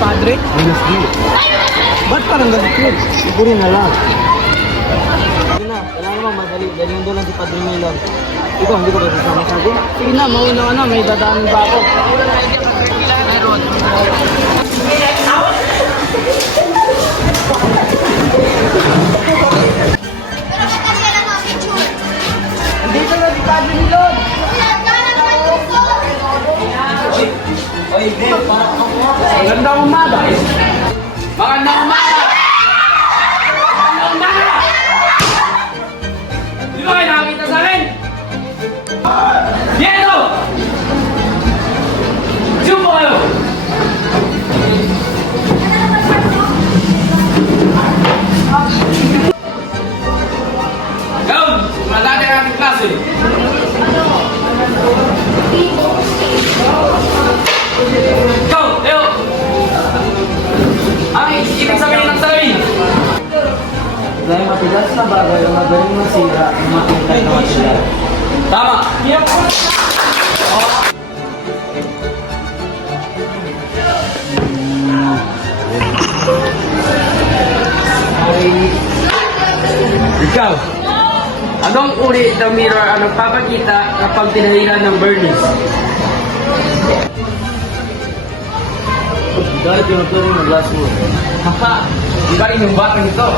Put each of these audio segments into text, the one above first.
Padre? Minus 3. Ba't parang ganito? Sigurin na lang. Sige na, kailangan naman madali. Dahil nandun lang si Padre Milan. Ikaw, hindi ko pwede sama sa akin. Sige na, mauna ka na. May dadaanan ba ako? Meron. Dito na si Padre Milan. Oy, Bill, magandang umaga. Magandang umaga. Magandang umaga. Di ba kayo nakakita sa akin? Dito! Sino po kayo? Gawin! Madali ang ating klase. Go! Leo! Ang ibig sabihin ng salamin. Dahil matigas na bagay ang magaling masira ang makintay na matigas. Tama! Ikaw, anong uri ng mirror ang nagpapakita kapag tinalihan ng burnish? Dahil pinuturo ng glass wood. Haha! Iba rin yung batang ito.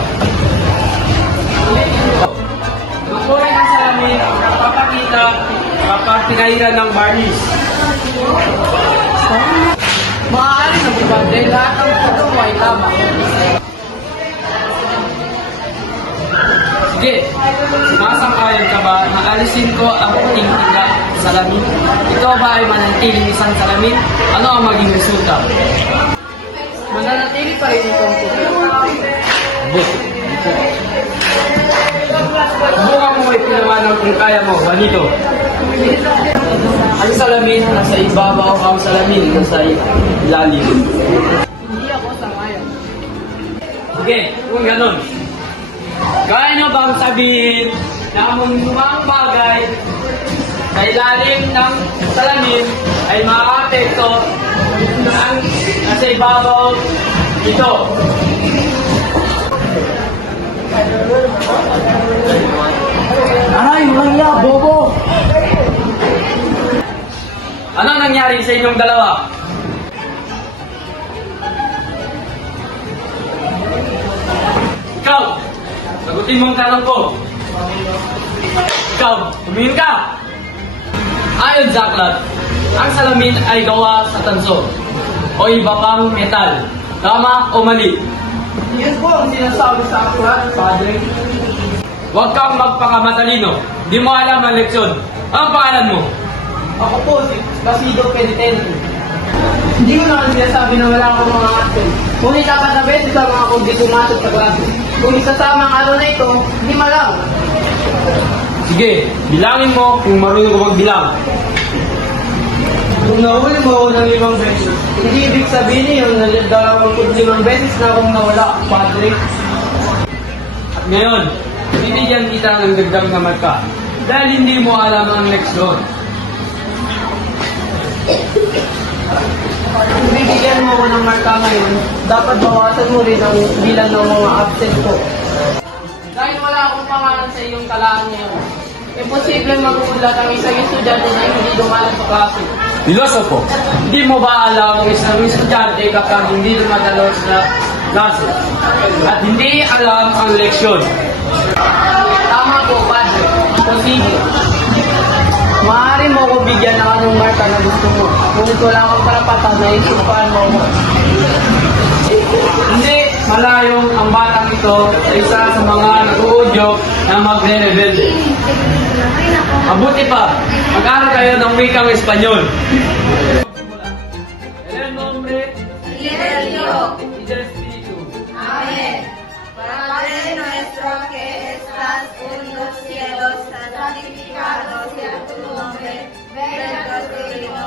Ang uri ng salamin ang nagpapakita kapag tinalihan ng varnish. Maaari na bubande lahat ng ito ay tama. Sige, sumasang-ayon ka ba na alisin ko ang puting tila salamin? Ito ba ay mananatiling isang salamin? Ano ang maging resulta? Mananatili pa rin itong puti. Buka mo may pinamanang kung kaya mo, Juanito. Ang salamin nasa ibabaw, ang salamin nasa ilalim. Hindi ako sangayon. Sige, kung ganun. Kaya nyo bang sabihin na ang mga bagay sa ilalim ng salamin ay makaka-apekto ng nasa ibabaw ito? Aray, mangya, bobo! Ano nangyari sa inyong dalawa? Ikaw! Sagutin mo ang tanong ko. Ikaw, tumingin ka! Ayon sa aklat, ang salamin ay gawa sa tanso o iba pang metal. Tama o mali? Yan po ang sinasabi sa aklat, Padre. Huwag kang magpakamatalino. Di mo alam ang leksyon. Ang pangalan mo? Ako po, si Basido Penitente. Hindi ko naman sinasabi na wala akong mga action. Ngunit dapat na beses lang ako di pumasok sa klase. Kung isasama ang araw na ito, hindi malang. Sige, bilangin mo kung marunong ka magbilang. Kung nahuli mo ako ng 5 beses, hindi ibig sabihin yun na 25 beses na akong nawala, Padre. At ngayon, bibigyan kita ng dagdag na marka dahil hindi mo alam ang leksyon. Kung bibigyan mo ako ng marka ngayon, dapat bawasan mo rin ang bilang ng mga absent ko. Dahil wala akong pangalan sa iyong talaan ngayon, Imposible magulat ang isang estudyante na hindi dumalang sa klase. Pilosopo, hindi mo ba alam ang isang estudyante kapag hindi dumadalo sa klase at hindi alam ang leksyon? Tama po, Padre. O sige. Maaari mo ako bigyan ng anong marka na gusto mo. Ngunit wala akong karapatan na isumpaan mo ako. Hindi malayong ang batang ito sa isa sa mga nag-uudyok na magre-rebelde. Mabuti pa, mag-aral kayo ng wikang Espanyol. El nombre Y del Dios. y del Espíritu. Amén. Padre nuestro que estás en los cielos, santificado sea tu nombre. Venga tu reino.